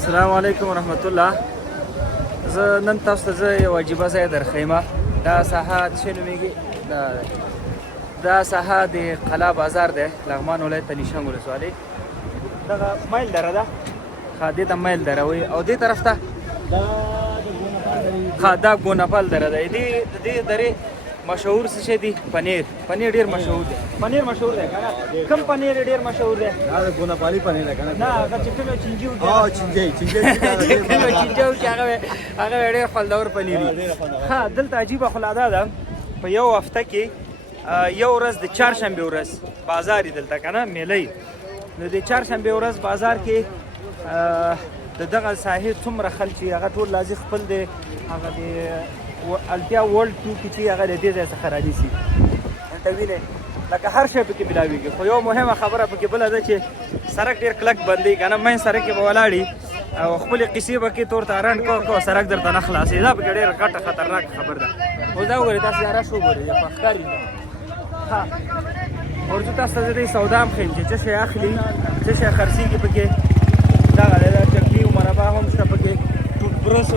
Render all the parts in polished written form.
السلام علیکم ورحمت الله. زه نن تاسو ته زه یو عجیبه ځای درښیمه. دا ساحه څه نومیږي؟ دا ساحه د قلعه بازار دی، لغمان ولایت ته نیشانګ ولسوالۍ. دغه میل دره ده، دې ته میل دره وایي، او دې طرف ته دا ګونپل دره ده. د دې درې مشهور څه شی دی؟ پنیر ډېر مشهور دی. پنیر مشهور دی که نه؟ کوم پنیر ډېر مشهور دی؟ دا د ګونپالي پنیر دی که نه؟ نه، هغه چې کوم چینجي وکړي، هغه ډېر خوندور پنیر وي. ها، دلته عجیبه خو لا دا ده، په یو هفته کې یو ورځ د چهارشنبې ورځ بازار یې دلته که نه، میله یې. نو د چهارشنبې ورځ بازار کې د دغه ساحې څومره خلک چې هغه ټول لازم خپل د هغه د التیا ورلډ توکي چې هغه د دې ځای څخه رانیسي. ته وینې لکه هر شی پکې ملاویږي. خو یو مهمه خبره پکې بله ده چې سړک ډېر کلک بندوي که نه، مین سړک کې به ولاړي او خپلې قیسې به کې تور ته رنډ کو سړک درته نه خلاصي. دا پکې ډېره غټه خطرناکه خبر ده. اوس دا وګورئ، تاسو یاره شو وګورئ په ښکاري. ها، ورځو تاسو ته زه دې سودا هم ښیم چې څه شی اخلي، څه شی خرڅېږي پکې. دغه دی، دا چکني او مربا هم شته پکې، ټوټ برس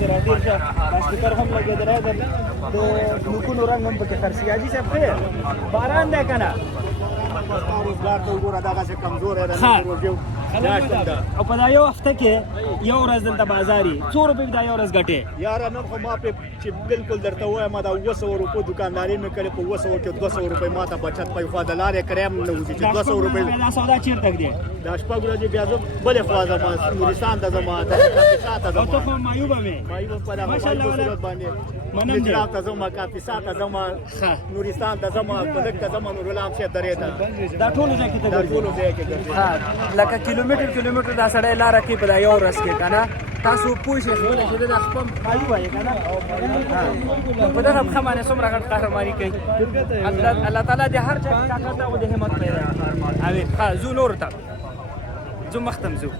ډېر ښه لاسپیکر هم لګېدلی دی، د نوکونو رنګ هم پکې خرڅېږي. حاجي صاحب ښه باران دی که نه؟ روزګار ته وګوره، دغسې کمزوری دی. او په دا یو هفته کې یو ورځ دلته بازار وي، څو روپۍ دا یو ورځ ګټې؟ یاره نن خو ما پې چې بلکل درته ووایم، دا 200 روپو دکانداري مې کړې، په 200 کې 200 روپۍ ما ته بچت پی. خوا د لارې کرایه هم نه وځي چې 200 روپۍ. دا سودا چېرته ږدې؟ دا شپږ ورځې بیا زه بلې خوا ځم، نورستان ته ځم، کاپیسا ته ځم. او ته خو معیوبه مې معیوب په دغه صورت باندې نجراب ته ځم، کاپیسا ته ځم، نورستان ته ځم، کلک ته ځم، نورالام صاحب درې ته. دا ټولو ځای کې ته دا ګرځې؟ ټولو ځای کې ګرځې. لکه کیلومتر دا سړی لاره کې په دا یو ورځ کې که نه. تاسو پوه شئ چې دا خپل معیوبه یې که نه. په دغه پښه باندې څومره غټ قهرماني کوي. الله تعالی د هر چا طاقت او د همت پیدا کړي. ها، ځو نورو ته، ځو مخ ته ځو.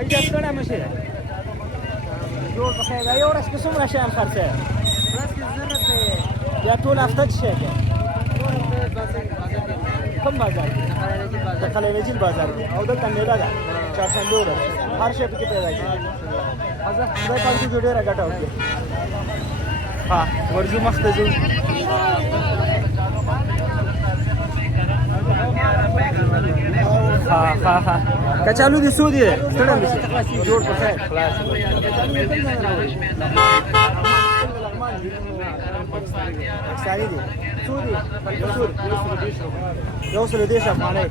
اجازه ستړی مه شئ، جوړ په خیر. دا یو ورځ کې څومره شیان خرڅوئ؟ ورځ کې 1000 روپۍ. بیا ټول هفته څه شی کوئ؟ کوم بازار کې؟ د قلعه نجیل بازار کې. او دلته میله ده چهارشنبې ورځ، هر شی پکې پیدا کېږي. خدای پاک دې ډېره ګټه وکړي. ها، ورځو مخ ته ځو. ها کچالو دي څو دي؟ ستړی مه شې، جوړ په خیر. پاکستاني دي څو دي؟ 130 افغانۍ.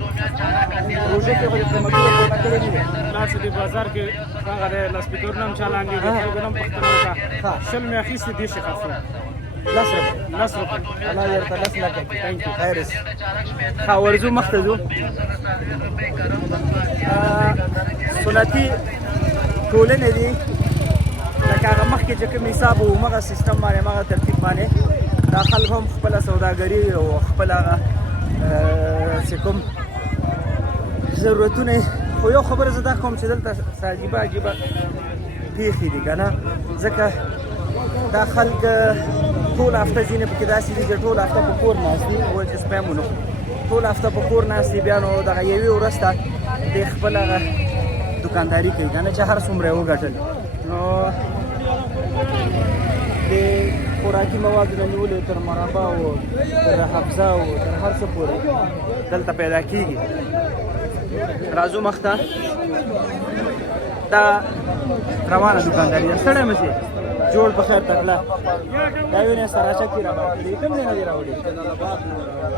روژې کې خو دې قیمتونه پورته کړي دي. لاس دې بازار کې هغه دی لاسپیکرونه هم چالانګي دي، خلکو نه هم پوښتنه وکړه. 10 مې اخیستې، 10 یې خرڅوم. 10 روپۍ. 10 روپۍ. الله دې ورته 10 لکه کړي. خیر اوسې. ها، ورځو مخ ته ځو. سنتي ټولنې دي، لکه هغه مخکې چې کوم حساب و همغه سیستم باندې، همغه ترتیب باندې دا خلک هم خپله سوداګري او خپل هغه چې کوم ضرورتونه. خو یو خبره زه دا کوم چې دلته عجیبه پېښې دي که نه، ځکه دا خلک ټول هفته ځینې پکې داسې دي چې ټول هفته په کور ناست دي، وایي چې سپی مو نه خوري، ټول هفته په کور ناست دي. بیا نو دغه یوې ورځ ته د خپل هغه دکانداري کوي که نه، چې هر څومره یې وګټل. نو د خوراکي موادو نه نیولې تر مربا او تر حفظه او تر هر څه پورې دلته پیدا کېږي. راځو مخ ته. دا روانه دکانداري ده، ستړی مه شې، جوړ په خیر تکله. دا وینې سراچک دي راوړي. کوم ځای نه دي راوړي؟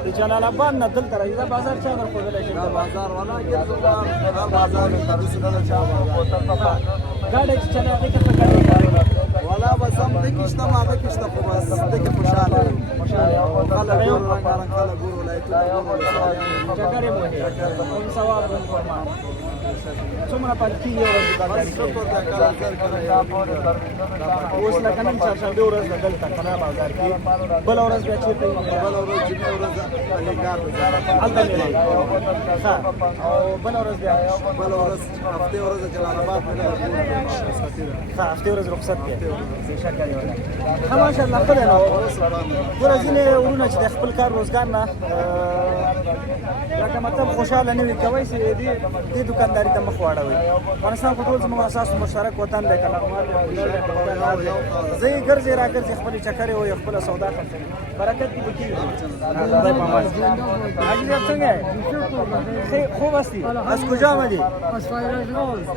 د جلال آباد نه دلته راځي. دا بازار چا درښودلی شي؟ دا بازار والا دا بازار ترسه دا چا ګاډی چې چلوي هغې کې ښه ګټه کوي والا بس هم دکې شته، ما دکې شته، خو بس دکې خوشحاله یم. خلک ګورو رنګارنګ، خلک ګورو ولایتونه ګورو. چکر یې مو دی، کوم ثواب کوم فرمان. څومره پاتې کېږي یو ورځ دکانداري کې؟ اوس لکه نن چهارشنبې ورځ ده دلته قلعه بازار کې، بله ورځ بیا چېرته وي؟ بله ورځ جمعې ورځ الینګار بازار هلته میله وي. ښه، او بله ورځ بیا؟ بله ورځ هفتې ورځ جلال آباد میله. ښه، هفتې ورځ رخصت دی. بېشکه دی ولا. ښه، ماشاءالله ښه دی. نو ګوره ځینې وروڼه چې د خپل کار روزګار نه لکه مطلب خوشحاله نه وي کوئ چې دې دکانداري ته مخ واړوئ. افغانستان خو ټول زموږ اساس مشترک وطن دی که لغمان دی زه یې ګرځې را ګرځې خپلې چکرې وایي خپله سودا خرڅوي برکت دې پکې وي. خدای په امان. حاجي صاحب څنګه یې؟ خوب هستی؟ از کجا آمدی؟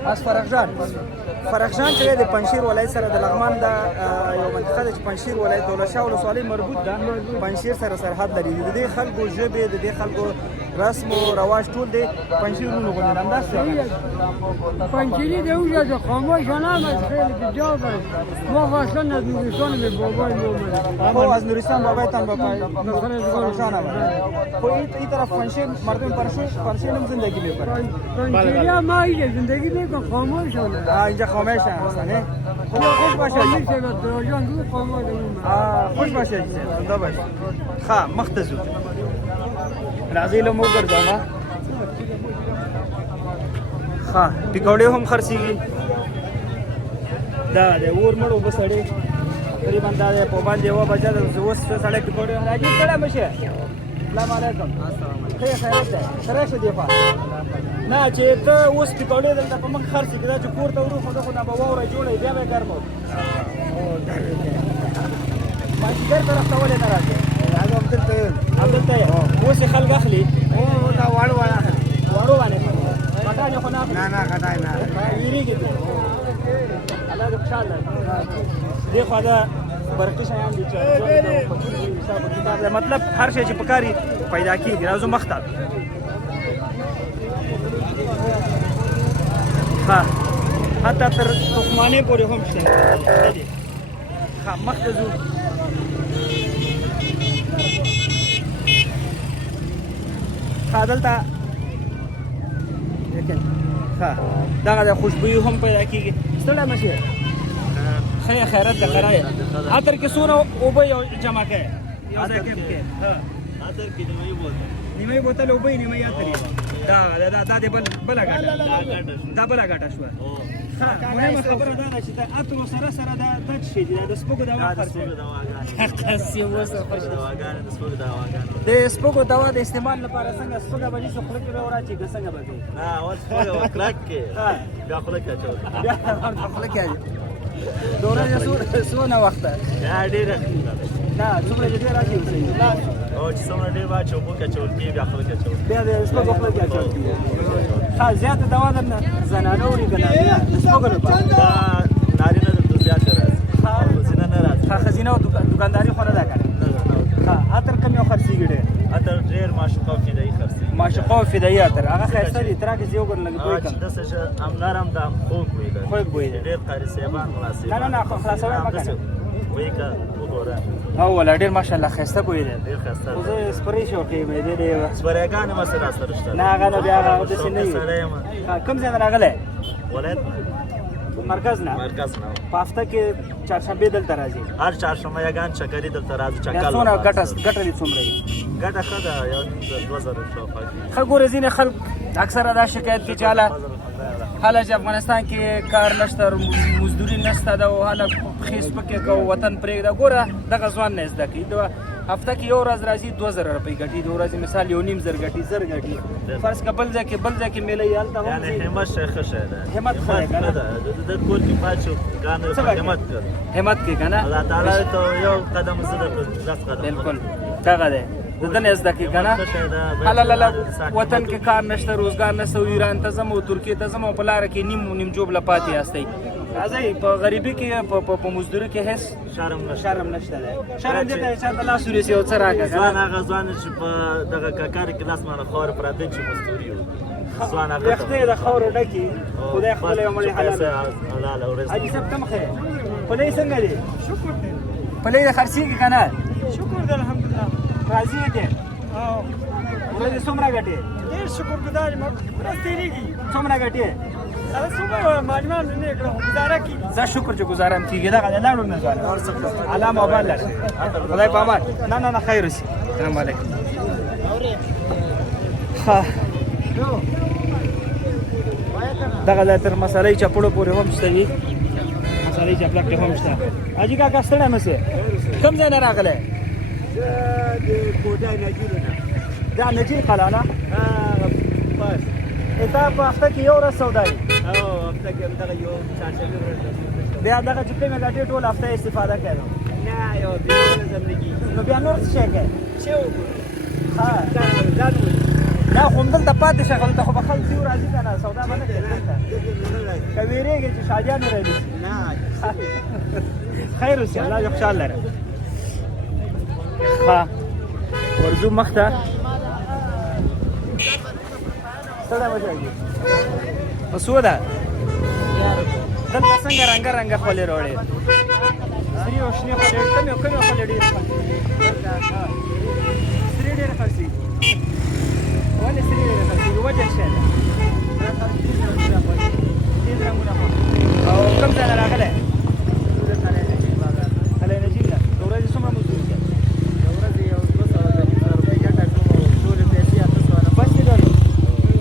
از فرخجان. فرخجان چې د پنجشیر ولایت سره د لغمان د یو منطقه ده چې پنجشیر ولایت دولت شاه ولسوالۍ مربوط ده پنجشیر سره سرحد لري. د دې خلکو ژبې د دې خلکو رسم و رواج ټول دی پنجشیر نونو غوندې همداسې پنجشیری د اونجا د خاموش هم از خیلی بجا برد ما خواستن از نورستان به بابای ما اومدیم. خب از نورستان بابایتان به فرخجان آمدید. خب این طرف پنجشیر مردم پنجشیر هم زندگی میکنن. پنجشیری هم ما اینجا زندگی میکنم خاموش هم اینجا خاموش هستن نه؟ خب خوش باشه دراجان دو خاموش هم خوش باشه زنده باشه. خواه مختزو راځئ له مو ګرځوم. ښه پکوړې هم خرڅېږي. دا دی اور مړ اوبه سړې تقریبا دا دی په باندې یوه بجه ده اوس سړی پکوړې هم راځي. کړی مشه السلام علیکم. ښه خیرت دی ښه راشه دې خوا نه چې ته اوس پکوړې دلته په موږ خرڅې کړي دا چې کور ته ورو خو ده خو دا به واوره جوړوي بیا به یې ګرمه مازدیګر طرف ته ولې نه راځې؟ همدلته یې اوس یې خلک اخلي دا واړه واړه اخلي واړو باندې غټان یې خو نه اخلي نه غټای نه ویرېږي دې الله دې خوشحاله دې خوا دا برقي شیان دي چې حساب کتاب دی مطلب هر شی چې پکار وي پیدا کېږي راځو مخ ته. ښه حتی تر تخمانې پورې هم شته دی. ښه مخ ته ځو. ښه دلته ښه دغه د خوشبويي هم پیدا کېږي. ستړی مه شې ښه یې خیرت ده ښه رایې عطر کې څونه اوبه یو جمع کړې یو ځای کې عطر کې نیمه بوتل اوبه یې نیمه عطر یې دا د بله ګټه دا بله ګټه شوه. مهمه خبره دا ده چې د عطرو سره سره دا څه شی دي د سپږو دوا خرڅوي. د سپږو دوا د استعمال لپاره څنګه سپږه به نیسو خوله کې به وراچي که څنګه به کوي؟ نه اوس سپږه به کلک کې بیا خوله کې اچوي بیا خوله کې اچوي. د ورځې څونه وخته؟ ډېره نه څومره چې ډېر راځي او چې څومره ډېر واچو اوبو کې اچول کېږي بیا خوله کې اچول بیا د سپږو خوله کې اچول کېږي. ښه زیاته دوا درنه زنانه وړي که نارینه د سپږو لپاره؟ دا نارینه دلته زیاته راځي ښځینه نه راځي. ښه ښځینه دوکانداري خو نه ده که نه؟ ښه عطر کم یو خرڅېږي ډېر؟ عطر ډېر معشوقه او فدایي خرڅېږي. معشوقه او فدایي عطر هغه ښایسته دي تراکې زه یو ګر لږ بوی کړم. چې داسې هم نرم ده هم خوږ بوی ده. خوږ بوی ده. ډېر قاري صاحبان مناسب نه خلاصوی مه کنه بوی که وګوره او والا ډېر ماشاءالله ښایسته بوی دی. ډېر ښایسته خو زه سپرې شوقي یم دې ډېر سپریګانې مې سره سره شته. نه هغه نه بیا هغه داسې نه وي. کوم ځای نه راغلی؟ ولایت مرکز نه په هفته کې چهارشنبې دلته راځي. هر چهارشنبه یګان چکري دلته راځي. چکر څونه ګټه دې څومره وي؟ ګټه ښه ده یو 2000 شاوخوا کېږي. ښه ګوره ځینې خلک اکثره دا شکایت کوي چې حاله چې افغانستان کې کار نشته مزدوري نشته ده او حاله پښې سپکې کوو وطن پرېږده. ګوره دغه ځوان نه زده کوي هفته کې یو ورځ راځي 2000 روپۍ ګټي د ورځې مثال یو نیم زر ګټي زر ګټي فرض که بل ځای کې میله یې هلته یعنې همت شی ښه شی ده. همت ښه دی که نه؟ د کور کې پاتې شو ګانې همت کړ همت کې که نه؟ الله تعالی ته یو قدم زه درکړم 10 قدم بلکل دغه دی د ده نه زده کوي که نه؟ هله وطن کې کار نشته روزګار نشته او ایران ته ځم او ترکیې ته ځم او په لاره کې نیم جوبله پاتې یاستئ. راځئ په غریبي کې په مزدوري کې هېڅ شرم نشته دی. شرم دې ته چا ته لاس ورسي او څه راکړه که ځوان نه؟ هغه ځوان چې په دغه ککاري کې لاس مانه خاورې پراته چې مزدوري وي ځوان هغه ویښته یې د خاورو ډکي خدای خپله یو مړې حلاله حاجي صاحب کم ښه پلۍ څنګه دی؟ شکر دی پلۍ دې خرڅېږي که نه؟ شکر دی الحمدلله راضي یې دی ورځې څومره ګټې؟ ډېر شکرګزار یم ورځ تېرېږي څومره ګټې؟ هغه څومره معلومات مې نه کړه خو ګزاره کېږي. زه شکر چې ګزارم کېږي دغه دی لاړو نه ځوانه الله موبایل لري خدای په امان. نه خیر اوسي سلام علیکم. ښه دغه دی تر مسالې چپړو پورې هم شته وي مسالې چپلک کې هم شته. حاجي کاکا ستړی مه سې کوم ځای نه راغلی؟ زه د کوټای نجیرو نه دا نجیل قلانه بس اته په هفته کې یو ورځ سودا وي او هفته کې همدغه یو چهارشنبه ورځ ده. بیا دغه چې کومې ګټې ټول هفته استفاده کوي نه یو بیا ورځ هم نه کېږي. نو بیا نور څه شی کوي څه وکړو؟ ها ځان ولیکو. دا خو همدلته پاتې شه هلته خو به خلک ځي راځي که نه سودا به نه کوي دلته که ویرېږي چې شادیان یې راځي نه خیر اوسې الله دې خوشحال لره ښه ورځو مخ ته ستړی مه کېږي په څو ده دلته څنګه رنګه رنګه خولې راوړې سرې او شنې خولې کومې خولې ډېرې سرې ډېرې خرڅېږي ولې سرې ډېرې خرڅېږي وجه څه ده تېز رنګونه او کوم ځای نه راغلی قلعه نجیب نه د ورځې څومره مزدوري کوي د ورځې یو 200 روپۍ ګټه کوم او ټولې پیسې 800 بس دې ډېره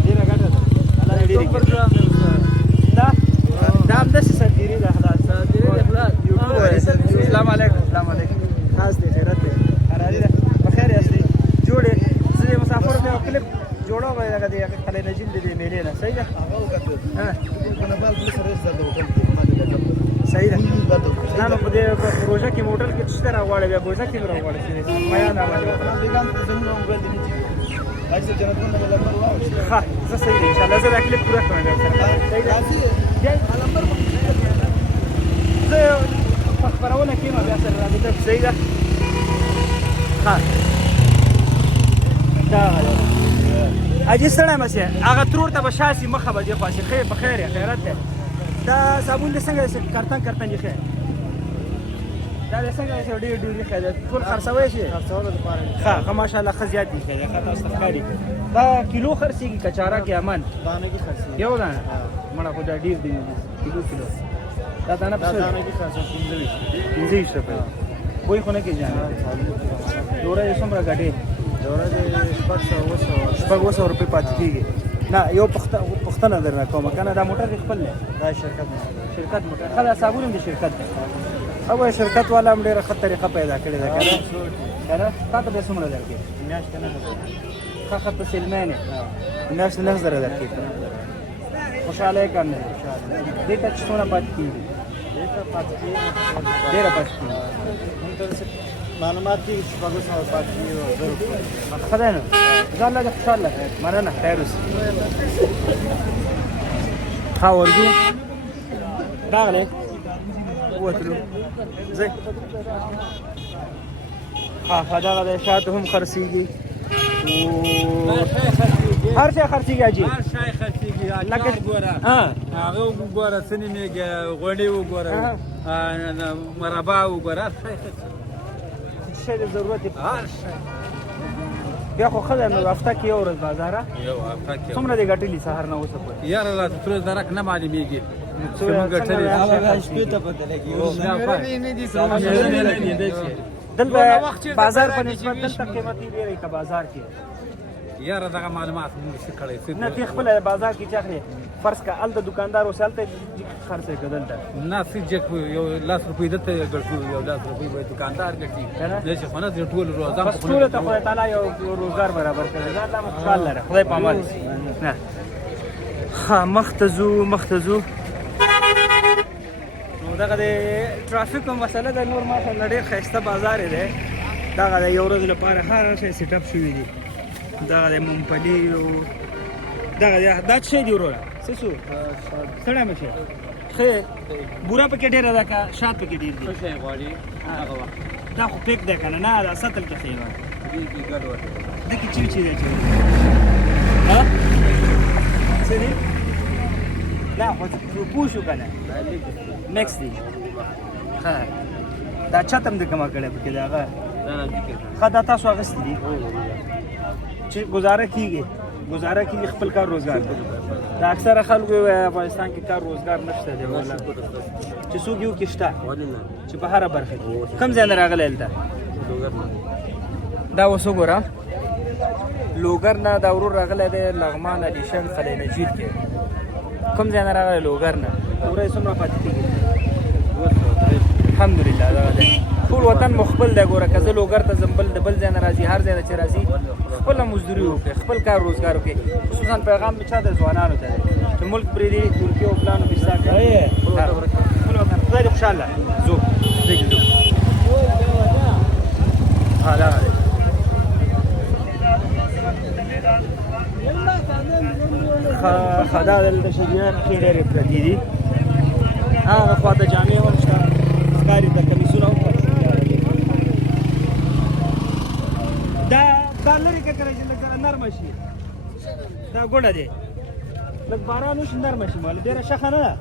ډېره ګټه ده الله دې ډېرې کړي دا همداسې سرتېري ده خلاص السلام علیکم السلام علیکم خاص دی خیرت دی حراري ده بخیر یاستئ جوړې زه د مسافرو مې یو کلپ جوړوم لکه د قلعه نجیب د دې میلې نه صحیح ده صحیح ده نه نو په دې پروژه کې موټر کې څه راغواړې بیا ګوزه کې راغواړې چې میا نه باندې ها زه صحیح ان شاء الله زه دا کلیپ پوره کوم صحیح ده زه په خبرونه کې ما بیا سره رابطه صحیح ده ها دا اجي سره مشه هغه ترور ته بشاسي مخه به دي خاصه خیر بخیر خیرت ده دا صابون د څنګه کارتن کارتن یې دا د څنګه ډېر ډېر خیر ټول خرڅوي شي خرڅولو لپاره ها ماشاءالله خزيات دي خیر خاطر استفادي دا کیلو خرڅيږي کچاره کې امان دانه کې خرڅي یو دانه مړه خو دا ډېر دی کیلو دا دانه په دانه کې خرڅي 15 روپے وای خو نه کې ځان دوره یې څومره غټي دوره دې 500 روپے پاتې کیږي نه یو پښتنه درنه کوم کنه دا موټر خپل نه دا شرکت موټر خلاص صابون دې شرکت ده او شرکت والا هم ډېره ښه طریقه پیدا کړې ده کنه تاته به څومره درکې میاشت نه ښه ښه په سلمانه میاشت نه زره درکې خوشاله کنه دې ته څونه پاتې کیږي ډېره پاتې کیږي معلومات کې شپږ سو پاتې خدای نه ځان له خوشاله لکه مننه خیر اوسې ها ورځو راغلی ووتلو ځئ ها دغه د شاتو هم خرڅېږي هر شی خرڅېږي حاجي هر شی خرڅېږي لکه ګوره هغه وګوره څنې میږي غوړي وګوره مربا وګوره هر شی خرڅېږي شی د ضرورت هر شی بیا خو ښه دی نو هفته کې یو ورځ بازاره یو هفته کې څومره دې ګټلي سهار نه اوسه پورې یاره لا تر درک نه معلومیږي څومره ګټلې شپې ته پته لګي دلته بازار په نسبت دلته قیمتي ډېرې که بازار کې یاره دغه معلومات موږ څه کړی نه تی خپل بازار کې چاخلي فرض کا ال د دکاندار وسالته خرڅه کدل ته نه سجک یو لاس روپۍ دته ګټو یو لاس روپۍ به دکاندار ګټي دغه خونه د ټول روزه بس ټول ته خدای تعالی یو روزګار برابر کړی دا الله خوشحال لره خدای په امان نه ها مختزو نو دغه د ټرافیک مسله د نور ما سره ډېر ښایسته بازار دی دغه د یو ورځ لپاره هر شی سیټ اپ شوی دی دغه د ممپلی او دغه دا څه دی وروره څه شو سړی مشه خیر بوره پکې ډېره ده که شات پکې ډېر دي څه شی غواړي هغه وخت دا خو پیک دی که نه نه دا سطل کې ښه وه دې کې ګډوډ دې کې چی دی چې ها څه دی لا خو پوه شو که نه میکس دی ښه دا چتم دې کومه کړی پکې دی هغه ښه دا تاسو اخیستي دي چې ګزاره کیږي خپل کار روزګار دا اکثره خلکو افغانستان کې کار روزګار نشته دی ولا چې څوک یو کې شته چې په هره برخه کې کوم ځای نه راغلی هلته دا اوس وګوره لوګر نه دا ورور راغلی دی لغمان علیشنګ قلعه نجیب کې کوم ځای نه راغلی لوګر نه ورځ څومره پاتې کېږي الحمدلله دغه دی ټول وطن مخبل دی ګوره که زه لوګر ته ځم بل د بل ځای نه راځي هر ځای نه چې راځي خپل خپل مزدوري وکړي خپل کار روزګار وکړي خصوصا پیغام مې چا د ځوانانو ته دی چې ملک پرېږدي ترکیه او پلانو کې ستا خپل وطن خدای دې خوشحاله ځو ځو دغه دی خدا دلته شریان کې ډېرې پرتې دي هغه خواته جامې هم شته ښکاري ته کمیسونه هم دا لرې که کله چې لږ نرمه شي دا ګوډه دی لږ باران وشي نرمه شي ماله ډېره شخه نه ده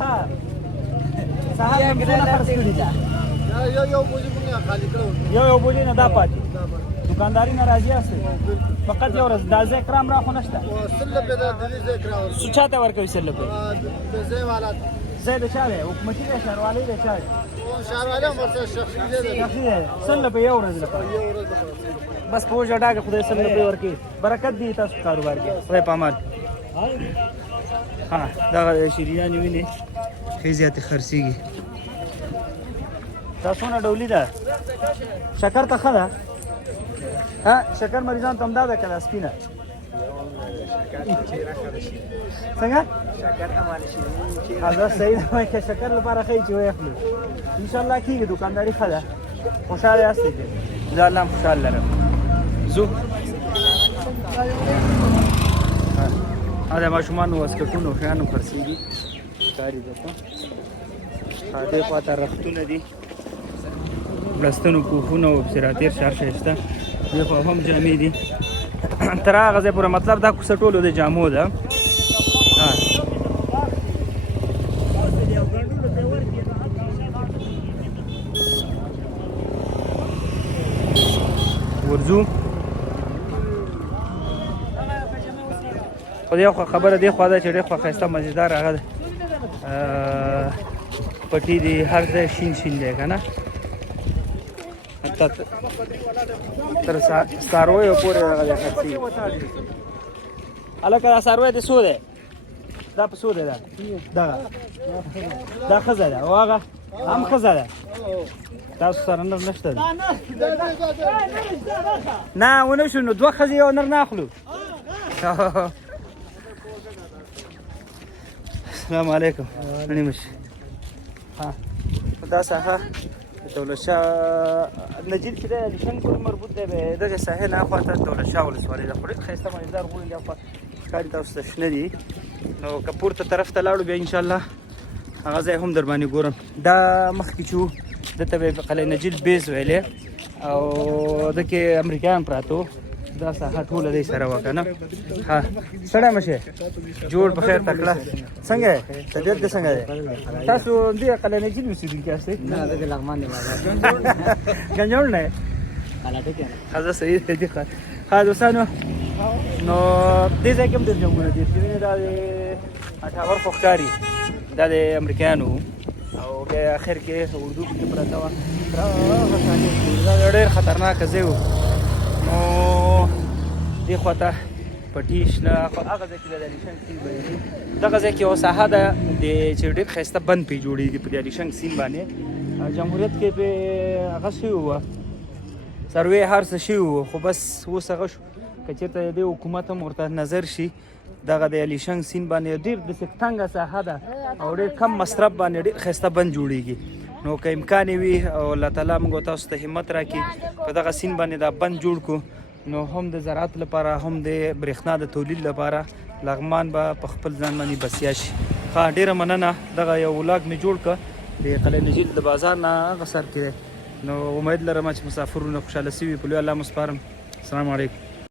ها سهار هم څونه خرڅ کړي دي یو بوجي نه دا پاتې دکانداری ناراضي یاستئ فقط یو ورځ دا ځای کرام را خو نشته سو چاته ورکوي 100 روپۍ ځای د چا دی حکومتي دی ښاروالۍ دی چا دی شخصي دی 100 روپۍ یو ورځ لپاره بس په وجه ډاګه خدای 100 روپۍ ورکوي برکت دی تاسو کاروبار کې خدای په امان ها دغه شیرینانې وینې ښې زیاتې خرڅېږي دا څونه ډولي ده شکر ته ښه ده ها شکر مریضان ته هم دا ده که دا سپینه څنګه شکر ته مالې دا صحیح ده وايي که شکر لپاره ښایي چې ویخلو انشاءالله کېږي دوکانداري ښه ده خوشحاله یاستئ زه الله هم خوشحال لرم ځو دا ماشومانو واسکټونو شیانو خرڅېږي ښکاري درته دې خواته رختونه دي بلستنو کوفونه او پسې راتېر ښار ښایسته دې خوا هم جامې دي تر هغه ځای پورې مطلب دا کوڅه ټولو د جامو ده ورځو خو دې خبره دې خوا ده چې ډېر خوا ښایسته مزېدار هغه ده پټي دي هر ځای شین شین دی که نه تر څارویو پورې هغه دی خرڅېږي هلکه دا څاروی دی څو دی دا په څو دی دا ښځه ده او هغه هم ښځه ده تاسو سره نر نشته دی نه ونه شو نو دوه ښځې یو نر نه اخلو السلام علیکم نیمه شي دا ساحه دولت شاه نجیب چې دی الیشنګ پورې مربوط دی دغه ساحې نه اخوا ته دولت شاه ولسوالۍ ده خو ډېر ښایسته مزېدار غرونه دي اخوا ښکاري تاسو ته شنه دي نو که پورته طرف ته لاړو بیا انشاءالله هغه ځای هم در باندې ګورم دا مخکې چې وو دته به یې قلعه نجیل بیز ویلی او دکې امریکایان پراته وو دا ساحه ټوله دی سره وه که نه ها ستړی مه شئ جوړ په خیر تکړه څنګه یې طبیعت دې څنګه دی تاسو دې قلعه نجیل اوسېدونکي یاستئ ګنجوړ نه ښه زه صحیح دی ښه دوستانو نو دې ځای کې هم ډېر جنګونه دي چې وینې دا د اټاور خو ښکاري دا د امریکایانو او بیا اخر کې اردو پکې پرته وه دا ډېر خطرناکه ځای و نو دې خواته پټي شنه هغه ځای کې د الیشنګ سیند بهېږي دغه ځای کې یوه ساحه ده چې ډېر ښایسته بند پرې جوړېږي په دې الیشنګ سیند باندې جمهوریت کې پرې هغه شوي وه سروې هر څه شوي وو خو بس اوس هغه شو که چېرته د دې حکومت هم ورته نظر شي دغه د الیشنګ سیند باندې ډېر داسې تنګه ساحه ده او ډېر کم مصرف باندې ډېر ښایسته بند جوړېږي نو که امکان وي او الله تعالی موږ تاسو ته همت راکړي په دغه سیند باندې دا بند جوړ کړو نو هم د زراعت لپاره هم د برېښنا د تولید لپاره لغمان به په خپل ځان باندې بسیا شي ښه ډېره مننه دغه یو ولاګ مې جوړ کړه د قلعه نجیل د بازار نه هغه سر کې دی نو امید لرم چې مسافرونه خوشحاله شوي په لوی الله مو سپارم السلام علیکم